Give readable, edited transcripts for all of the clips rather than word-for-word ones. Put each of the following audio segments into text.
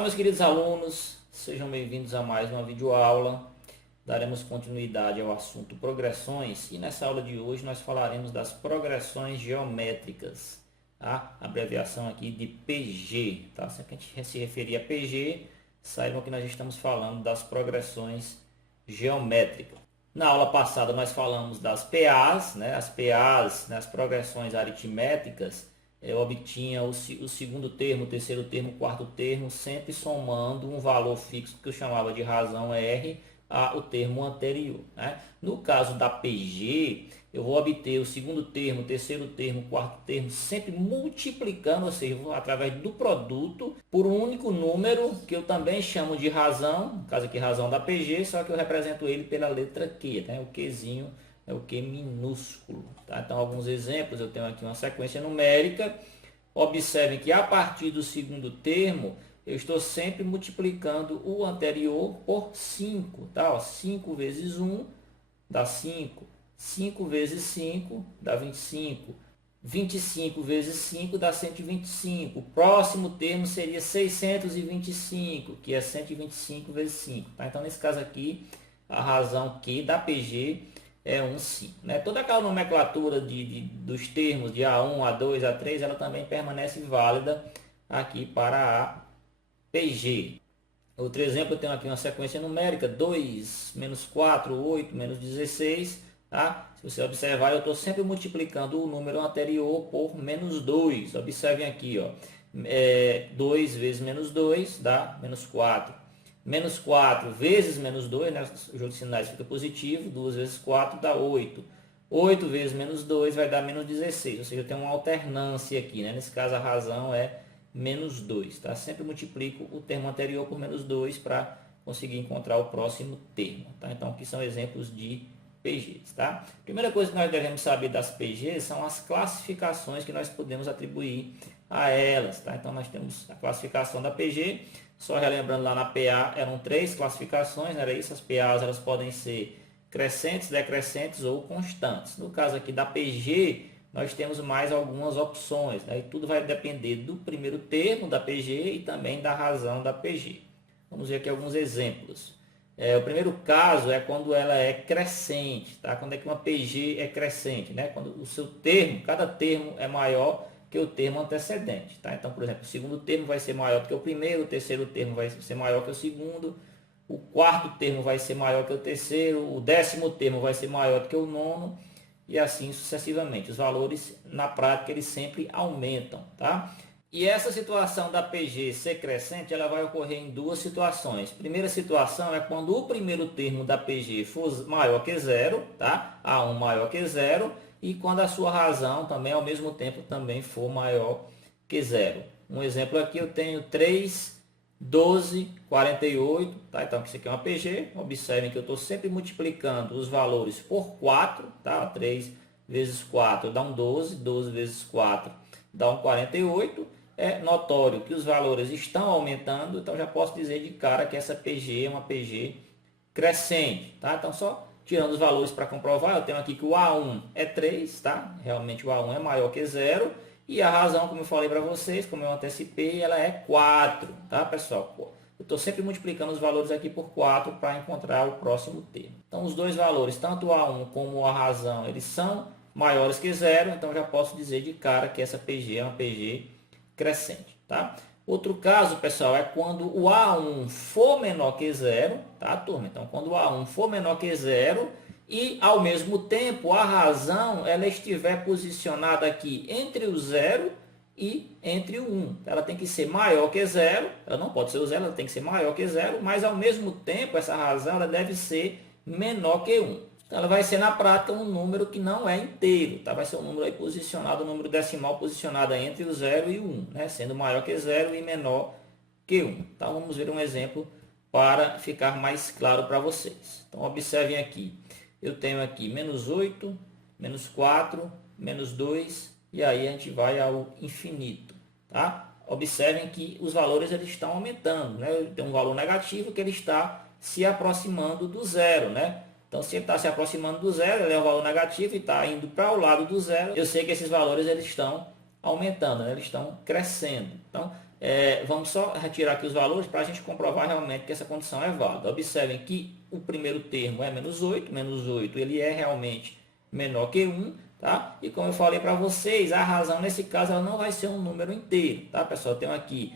Fala, meus queridos alunos, sejam bem-vindos a mais uma videoaula. Daremos continuidade ao assunto progressões e nessa aula de hoje nós falaremos das progressões geométricas, tá? Abreviação aqui de PG, tá? Se a gente se referir a PG, saibam que nós estamos falando das progressões geométricas. Na aula passada nós falamos das PAs, né? As PAs, né? As progressões aritméticas. Eu obtinha o segundo termo, o terceiro termo, o quarto termo, sempre somando um valor fixo que eu chamava de razão R ao termo anterior, né? No caso da PG, eu vou obter o segundo termo, o terceiro termo, o quarto termo, sempre multiplicando, ou seja, através do produto, por um único número, que eu também chamo de razão, no caso aqui razão da PG, só que eu represento ele pela letra Q, né? O Qzinho é o Q minúsculo, tá? Então, alguns exemplos, eu tenho aqui uma sequência numérica. Observem que a partir do segundo termo, eu estou sempre multiplicando o anterior por 5, tá? 5 vezes 1 dá 5, 5 vezes 5 dá 25, 25 vezes 5 dá 125. O próximo termo seria 625, que é 125 vezes 5, tá? Então, nesse caso aqui, a razão Q da PG é 5, né? Toda aquela nomenclatura dos termos de A1, A2, A3, ela também permanece válida aqui para a PG. Outro exemplo, eu tenho aqui uma sequência numérica, 2, menos 4, 8, menos 16, tá? Se você observar, eu estou sempre multiplicando o número anterior por menos 2. Observem aqui, ó, 2 vezes menos 2 dá menos 4. Menos 4 vezes menos 2, né? O jogo de sinais fica positivo, 2 vezes 4 dá 8. 8 vezes menos 2 vai dar menos 16, ou seja, eu tenho uma alternância aqui, né? Nesse caso a razão é menos 2, tá? Sempre multiplico o termo anterior por menos 2 para conseguir encontrar o próximo termo, tá? Então aqui são exemplos de PGs, tá? Primeira coisa que nós devemos saber das PGs são as classificações que nós podemos atribuir a elas, tá? Então nós temos a classificação da PG, só relembrando lá na PA eram 3 classificações, não era isso? As PAs elas podem ser crescentes, decrescentes ou constantes. No caso aqui da PG, nós temos mais algumas opções, né? E tudo vai depender do primeiro termo da PG e também da razão da PG. Vamos ver aqui alguns exemplos. O primeiro caso é quando ela é crescente, tá? Quando é que uma PG é crescente, né? Quando o seu termo, cada termo é maior que o termo antecedente, tá? Então, por exemplo, o segundo termo vai ser maior do que o primeiro, o terceiro termo vai ser maior que o segundo, o quarto termo vai ser maior que o terceiro, o 10º termo vai ser maior do que o nono, e assim sucessivamente. Os valores, na prática, eles sempre aumentam, tá? E essa situação da PG ser crescente, ela vai ocorrer em duas situações. Primeira situação é quando o primeiro termo da PG for maior que zero, tá? A1 maior que zero, e quando a sua razão também, ao mesmo tempo, também for maior que zero. Um exemplo aqui, eu tenho 3, 12, 48, tá? Então, isso aqui é uma PG. Observem que eu estou sempre multiplicando os valores por 4, tá? 3 vezes 4 dá um 12, 12 vezes 4 dá um 48. É notório que os valores estão aumentando, então já posso dizer de cara que essa PG é uma PG crescente, tá? Então, só tirando os valores para comprovar, eu tenho aqui que o A1 é 3, tá? Realmente o A1 é maior que zero. E a razão, como eu falei para vocês, como eu antecipei, ela é 4, tá, pessoal? Eu estou sempre multiplicando os valores aqui por 4 para encontrar o próximo termo. Então, os dois valores, tanto o A1 como a razão, eles são maiores que zero, então já posso dizer de cara que essa PG é uma PG crescente, tá? Outro caso, pessoal, é quando o A1 for menor que zero, tá, turma? Então, quando o A1 for menor que zero e, ao mesmo tempo, a razão ela estiver posicionada aqui entre o zero e entre o 1. Ela tem que ser maior que zero, ela não pode ser o zero, ela tem que ser maior que zero, mas, ao mesmo tempo, essa razão ela deve ser menor que 1. Então, ela vai ser, na prática, um número que não é inteiro, tá? Vai ser um número aí posicionado, um número decimal posicionado entre o 0 e o 1, né? Sendo maior que 0 e menor que 1. Então, vamos ver um exemplo para ficar mais claro para vocês. Então, observem aqui. Eu tenho aqui menos 8, menos 4, menos 2, e aí a gente vai ao infinito, tá? Observem que os valores eles estão aumentando, né? Tem um valor negativo que ele está se aproximando do zero, né? Então, se ele está se aproximando do zero, ele é um valor negativo e está indo para o lado do zero, eu sei que esses valores eles estão aumentando, né? Eles estão crescendo. Então, vamos só retirar aqui os valores para a gente comprovar realmente que essa condição é válida. Observem que o primeiro termo é menos 8 ele é realmente menor que 1, tá? E como eu falei para vocês, a razão nesse caso ela não vai ser um número inteiro, tá, pessoal? Eu tenho aqui,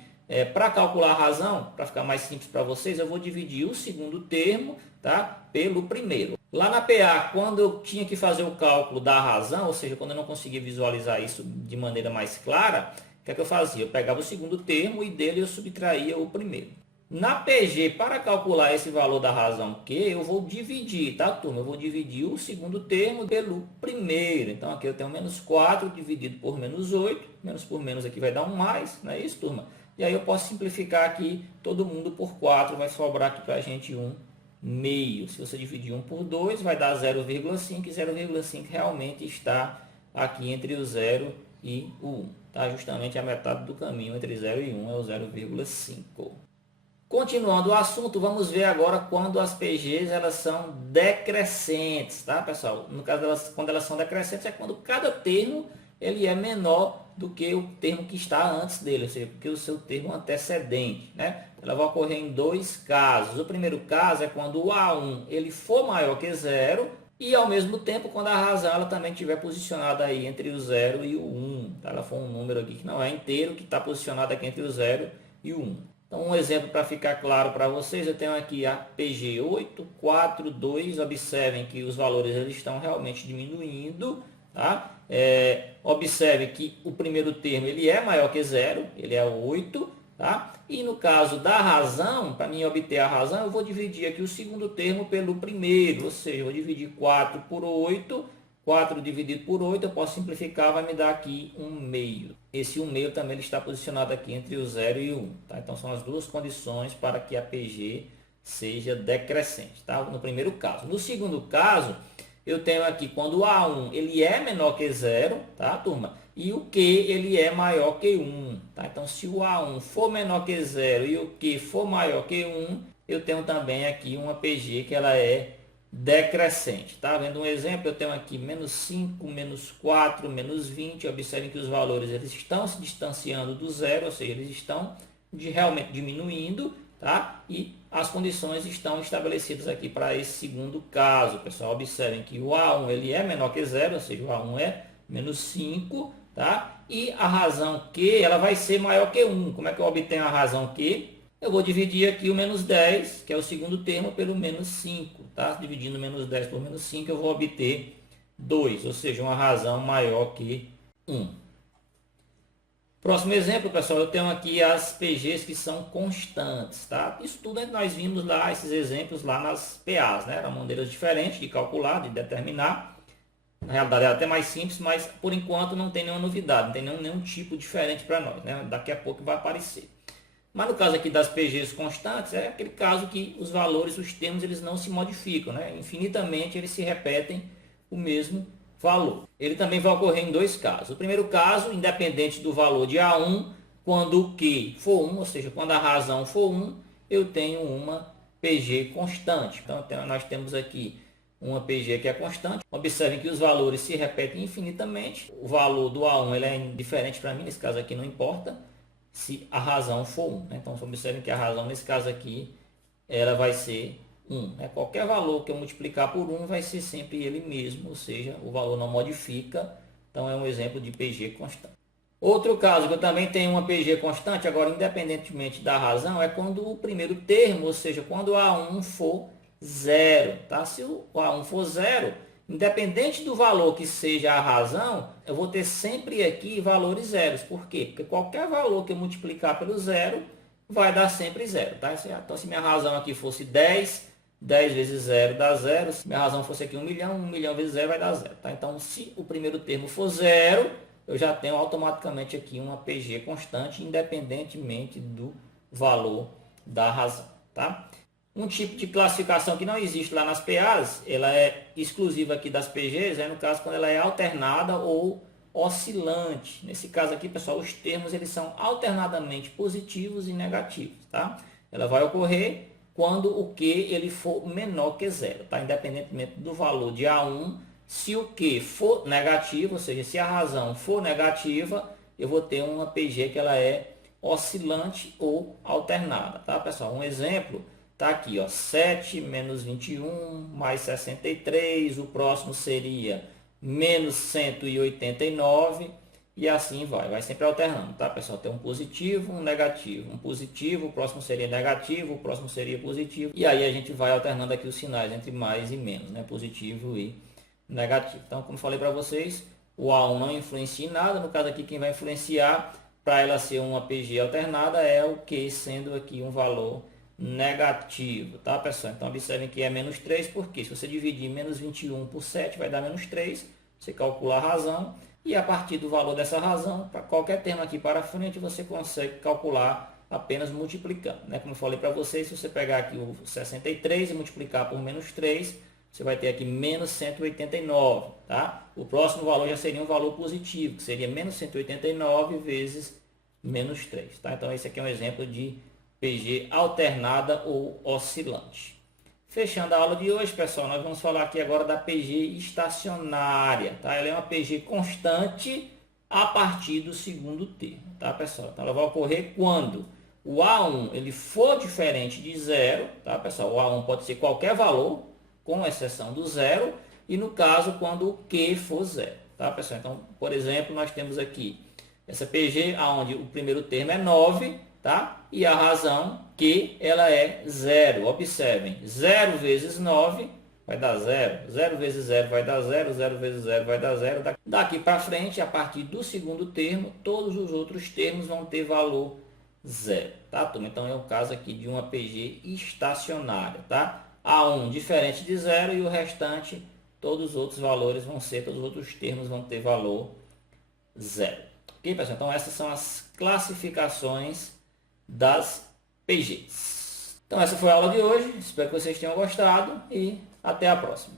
para calcular a razão, para ficar mais simples para vocês, eu vou dividir o segundo termo, tá, pelo primeiro. Lá na PA, quando eu tinha que fazer o cálculo da razão, ou seja, quando eu não conseguia visualizar isso de maneira mais clara, o que é que eu fazia? Eu pegava o segundo termo e dele eu subtraía o primeiro. Na PG, para calcular esse valor da razão Q, eu vou dividir, tá, turma? Eu vou dividir o segundo termo pelo primeiro. Então, aqui eu tenho menos 4 dividido por menos 8. Menos por menos aqui vai dar um mais, não é isso, turma? E aí eu posso simplificar aqui todo mundo por 4, vai sobrar aqui para a gente 1 meio. Se você dividir 1 por 2, vai dar 0,5, e 0,5 realmente está aqui entre o 0 e o 1. Tá? Justamente a metade do caminho entre 0 e 1 é o 0,5. Continuando o assunto, vamos ver agora quando as PGs elas são decrescentes, tá, pessoal? No caso delas, quando elas são decrescentes é quando cada termo ele é menor do que o termo que está antes dele, ou seja, porque o seu termo antecedente, né? Ela vai ocorrer em dois casos. O primeiro caso é quando o A1 ele for maior que 0 e ao mesmo tempo quando a razão ela também estiver posicionada aí entre o 0 e o 1. Tá? Ela for um número aqui que não é inteiro, que está posicionado aqui entre o 0 e o 1. Então, um exemplo para ficar claro para vocês, eu tenho aqui a PG 842, observem que os valores eles estão realmente diminuindo, tá? Observe que o primeiro termo ele é maior que 0, ele é 8, tá? E no caso da razão, para mim obter a razão, eu vou dividir aqui o segundo termo pelo primeiro, ou seja, eu vou dividir 4 por 8, 4 dividido por 8, eu posso simplificar, vai me dar aqui 1 meio. Esse 1 meio também ele está posicionado aqui entre o 0 e o 1. Tá? Então, são as duas condições para que a PG seja decrescente. Tá? No primeiro caso. No segundo caso, eu tenho aqui quando o A1 ele é menor que 0, tá, turma? E o Q ele é maior que 1. Tá? Então, se o A1 for menor que 0 e o Q for maior que 1, eu tenho também aqui uma PG que ela é decrescente. Tá vendo um exemplo? Eu tenho aqui menos 5, menos 4, menos 20. Observem que os valores eles estão se distanciando do zero, ou seja, eles estão realmente diminuindo, tá? E as condições estão estabelecidas aqui para esse segundo caso. Pessoal, observem que o A1 ele é menor que zero, ou seja, o A1 é menos 5, tá? E a razão Q ela vai ser maior que 1. Como é que eu obtenho a razão Q? Eu vou dividir aqui o menos 10, que é o segundo termo, pelo menos 5. Tá? Dividindo menos 10 por menos 5, eu vou obter 2, ou seja, uma razão maior que 1. Próximo exemplo, pessoal, eu tenho aqui as PGs que são constantes. Tá? Isso tudo nós vimos lá, esses exemplos lá nas PAs. Né? Eram maneiras diferentes de calcular, de determinar. Na realidade é até mais simples, mas por enquanto não tem nenhuma novidade, não tem nenhum tipo diferente para nós. Né? Daqui a pouco vai aparecer. Mas no caso aqui das PGs constantes, é aquele caso que os valores, os termos, eles não se modificam, né? Infinitamente eles se repetem o mesmo valor. Ele também vai ocorrer em dois casos. O primeiro caso, independente do valor de A1, quando o Q for 1, ou seja, quando a razão for 1, eu tenho uma PG constante. Então nós temos aqui uma PG que é constante. Observem que os valores se repetem infinitamente. O valor do A1 ele é indiferente para mim, nesse caso aqui não importa se a razão for 1. Né? Então, observem que a razão, nesse caso aqui, ela vai ser 1. Né? Qualquer valor que eu multiplicar por 1 vai ser sempre ele mesmo, ou seja, o valor não modifica. Então, é um exemplo de PG constante. Outro caso que eu também tenho uma PG constante, agora independentemente da razão, é quando o primeiro termo, ou seja, quando o A1 for 0. Tá? Se o A1 for 0, independente do valor que seja a razão, eu vou ter sempre aqui valores zeros. Por quê? Porque qualquer valor que eu multiplicar pelo zero vai dar sempre zero. Tá? Então, se minha razão aqui fosse 10, 10 vezes 0 dá 0. Se minha razão fosse aqui 1 milhão vezes 0 vai dar 0. Tá? Então, se o primeiro termo for 0, eu já tenho automaticamente aqui uma PG constante, independentemente do valor da razão. Tá? Um tipo de classificação que não existe lá nas PAs, ela é exclusiva aqui das PGs, no caso quando ela é alternada ou oscilante. Nesse caso aqui, pessoal, os termos eles são alternadamente positivos e negativos. Tá? Ela vai ocorrer quando o Q ele for menor que 0, tá? Independentemente do valor de A1, se o Q for negativo, ou seja, se a razão for negativa, eu vou ter uma PG que ela é oscilante ou alternada, tá, pessoal? Um exemplo tá aqui, ó, 7 menos 21 mais 63, o próximo seria menos 189 e assim vai sempre alternando, tá, pessoal? Tem um positivo, um negativo, um positivo, o próximo seria negativo, o próximo seria positivo, e aí a gente vai alternando aqui os sinais entre mais e menos, né, positivo e negativo. Então, como falei para vocês, o A1 não influencia em nada, no caso aqui quem vai influenciar para ela ser uma PG alternada é o Q, sendo aqui um valor negativo, tá, pessoal? Então observem que é menos 3, porque se você dividir menos 21 por 7 vai dar menos 3, você calcula a razão e a partir do valor dessa razão, para qualquer termo aqui para frente, você consegue calcular apenas multiplicando, né? Como eu falei para vocês, se você pegar aqui o 63 e multiplicar por menos 3, você vai ter aqui menos 189, tá? O próximo valor já seria um valor positivo, que seria menos 189 vezes menos 3, tá? Então esse aqui é um exemplo de PG alternada ou oscilante. Fechando a aula de hoje, pessoal, nós vamos falar aqui agora da PG estacionária, tá? Ela é uma PG constante a partir do segundo termo, tá, pessoal? Então ela vai ocorrer quando o A1 ele for diferente de zero, tá, pessoal? O A1 pode ser qualquer valor, com exceção do zero, e no caso quando o Q for zero, tá, pessoal? Então, por exemplo, nós temos aqui essa PG onde o primeiro termo é 9, tá? E a razão que ela é zero. Observem, 0 vezes 9 vai dar 0, 0 vezes 0 vai dar 0, 0 vezes 0 vai dar 0. Daqui para frente, a partir do segundo termo, todos os outros termos vão ter valor zero, tá, turma? Então é o caso aqui de uma PG estacionária, tá? A1 diferente de zero e o restante, todos os outros valores vão ser, todos os outros termos vão ter valor zero. Ok, pessoal? Então essas são as classificações das PGs. Então essa foi a aula de hoje, espero que vocês tenham gostado e até a próxima.